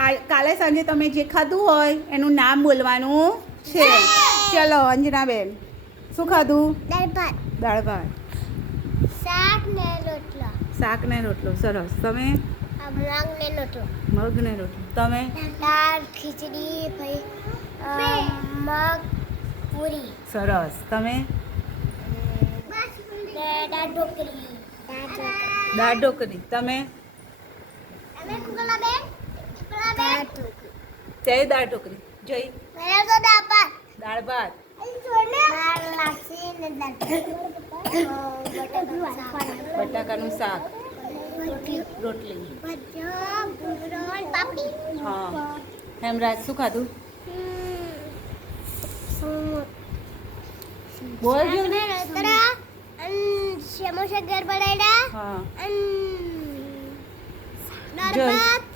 આ કાલે સાંજે તમે જે ખાધું હોય એનું નામ બોલવાનું છે. ચલો અંજનાબેન શું ખાધું? દાળ ભાત. દાળ ભાત. શાક ને રોટલા. શાક ને રોટલો. સરસ. તમે? મગ ને રોટલો. મગ ને રોટલો. તમે? દાળ ખીચડી પછી મગ પૂરી. સરસ. તમે? દાળ ઢોકળી. દાળ ઢોકળી. તમે? જય દાળ ઢોકળી. જોઈ મેરા તો દાળ ભાત. દાળ ભાત. ને બટાકાનું શાક. રોટલી. હા. હેમરાજ શું ખાધું? બોલ. રતરા અન સમોસા ઘર બનાવ્યા હા. દાળ ભાત.